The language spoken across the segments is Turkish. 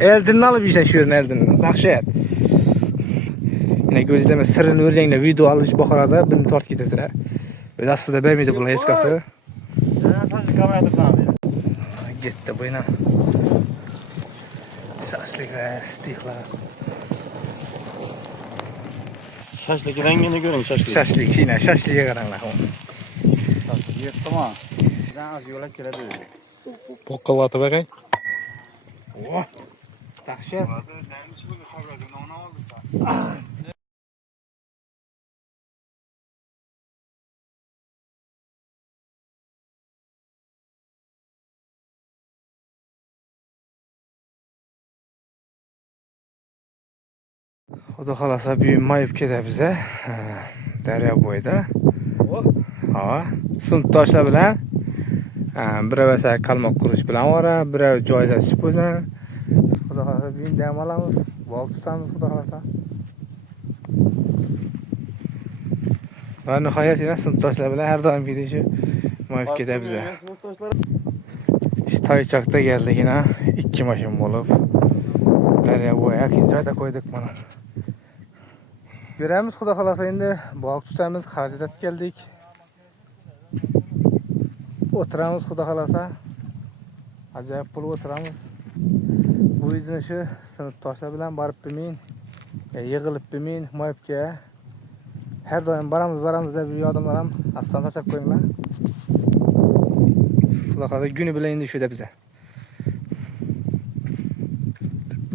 Eldinni alıp işleşiyorum Eldinni. Dahşet. Yine gözleme sırrını öreceğinle video alış bakarada beni tort gitesine. Ve aslında vermeydi bunun eskası. Gitti bu yine. Şaşlık ve stikler. Şaşlık rengini görün şaşlık. Şaşlık yine şaşlığa karanlar. Şaşlık yırttım ha. Ben az yola kiredi. Pokkalatı bakay. Oh. Dahşet. Xudo xolasa büyüm mayıp kete bize. Derya boyda. Ha, sinfdoshlar bilan birov esa qalmoq qurish bilan ovora, birov joyda chiqib o'zi. Xudo xolasa bugun dam olamiz, bog' tutamiz xudo xolasa. Va nihoyat yana sinfdoshlar bilan har doimgidek shu mayıp kete bize. Şu Toychoqda geldik yine 2 mashin bo'lib. Derya boya ikinci joyda qo'ydik mana. Göremiz xudo xolasa endi bog' tutamiz, xarajat keldik. Oturamiz xudo xolasa. Ajoyib bo'lib oturamiz. Bu izini shu sinfdoshlar bilan borib bilmayin, yig'ilib bilmayin moyibga. Her doim baramiz deb bir odamlar ham aslan tashlab qo'yinglar. Xudo xolasa kuni bilan endi shuda biza.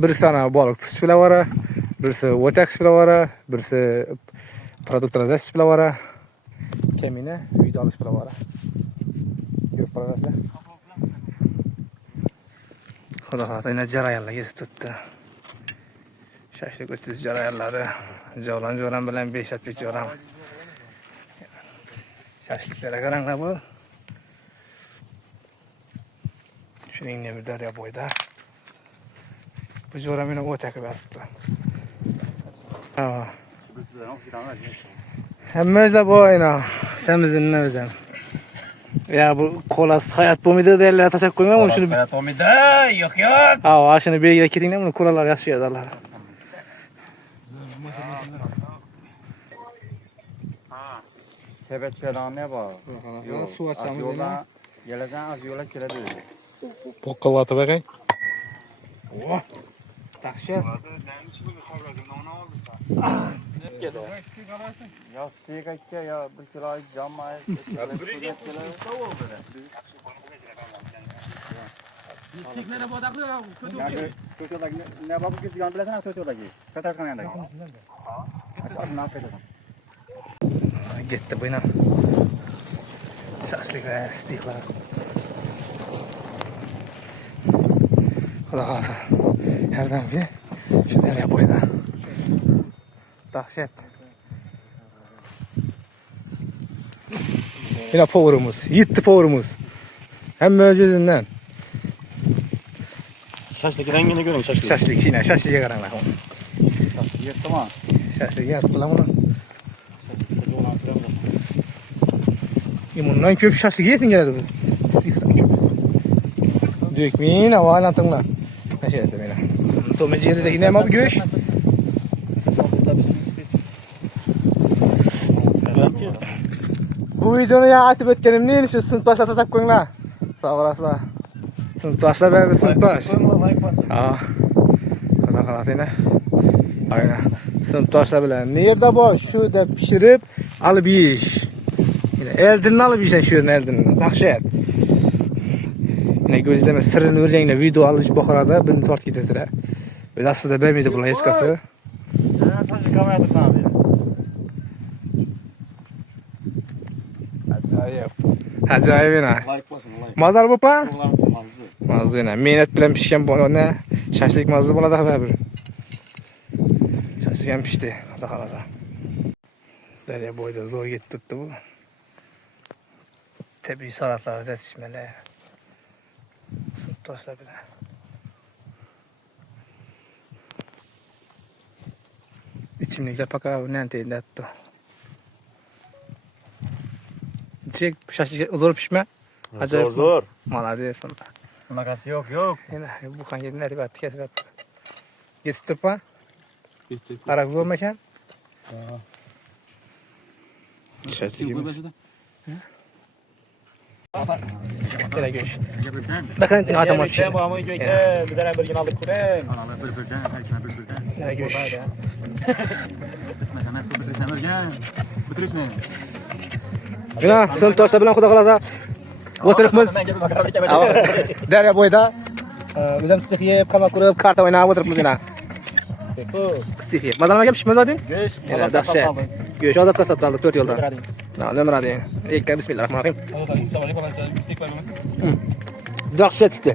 Birisi ana baliq tutish bilan bora, birisi o't yaqish bilan bora, birisi produktlar tashish bilan bora. Kemini uyda olish bilan bora. Ko'p qo'rqasizlar. Xudo xolasa yana jarayonlar yetib turibdi. Shashlik o'tsiz jarayonlari, jo'ran bilan Beshatbek jo'ram. Shashliklarga qaranglar bu. Shuningdek bir daryo bo'yida. Bu jo'ram yana o't yakib yotibdi. Ha. Hammangizlar bu yana semizinni o'zim. Ya bu kolas hayat bo'lmaydi derlar, tashlab qo'ymayman shuni. Hayat bo'lmaydi. Yo'q. Ha, shuni belgiga ketinglar, buni kolalar yaxshi yozarlar. Sepet falan ne var? Yok, su açamı değil mi? Geleceğin az yola kiredi. Pokkalatı bakay. Oh. Dahşet. Ya steak açça ya bir kilo cam ay. Steaklere bodaklıyor ya. Kötüdeki ne yapıp gidiyor bilesene kötüdeki. Katarkan yanındaki. Hadi ne yapıyorsun? Gitti bu yine. Şaşlık ve stikler. Xudo xolasa. Her zamanki shu daryo bo'yida. Dahshat. Yine powerimiz, 7 powerimiz. Hamma o'zidan. Şaşlık rengini görün şaşlık. Şaşlık yine, şaşlığa qaranglar. Yırttım ha. Şaşlık yartdılar bunu. Bundan köp şaşlık yesin geledi bu. İstiyorsan köp. Dökmeyin hava alantınla. Ne şey desem yine. Tomeci yedi de yine ama bu göğüş. Bu videonu ya atıp ötkenim neyin şu sınıftaşla tasap koyunla. Sağ olasılar. Sınıftaşla ben bir sınıftaş. Haa. Kaza kalat yine. Aynen. Sınıftaşla bilen. Nerede bu? Şurada pişirip alıp yiyiş. Eldinni alıp işleşiyorum Eldinni. Dahşet. Yine gözleme sırrını öreceğinle video alış bakarada beni tort gitesine. Ve aslında vermeydi bunun eskası. Acayip yine. Mazal bu pa? Mazlı yine. Menet bilen pişken bu ne? Şaşlık mazlı buna da haber bir. Şaşlık hem pişti. Hadi kalasa. Derya boyda zor gitti tuttu bu. Tabii salatlar yetişmeli. Sınıftaşlar bile. İçimlikler paka nenteydi attı. Direkt şaşlık zor pişme. Acayip Zor. Malades onda. Bunaqasi yo'q. Yana bu qanga nari batdi kesib yapti. Yetib turibmi? Qaraq zo'rmi ekan? Yana go'sh. Bakın adamlar pişirdi. Bizlar ham birga olib ko'ring. Ana bir-birdan, har kim bir-birdan. Yana go'sh. Bitmasa emas, bitirishni o'rgan. Bitirishni. Mana sinfdoshlar bilan xudo xolasa o'tiribmiz. Daryo bo'yida biz ham issiq yeb, qalmoq qurib, karta o'ynab o'tiribmiz yana. Issiq yeb. Mazalama gap pishmadi deng? Go'sht. Yana dahshat. Go'sht odatga sotildi 4 yo'lda. Nima deydi? Ekka bismillahirrohmanirrohim. Dahshat chiqdi.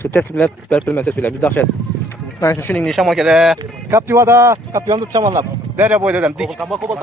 Shu testlar, testlar, dahshat. Mana shuning shamol keldi. Kaptivada, kaptivani shamollab. Daryo bo'yida ham dik.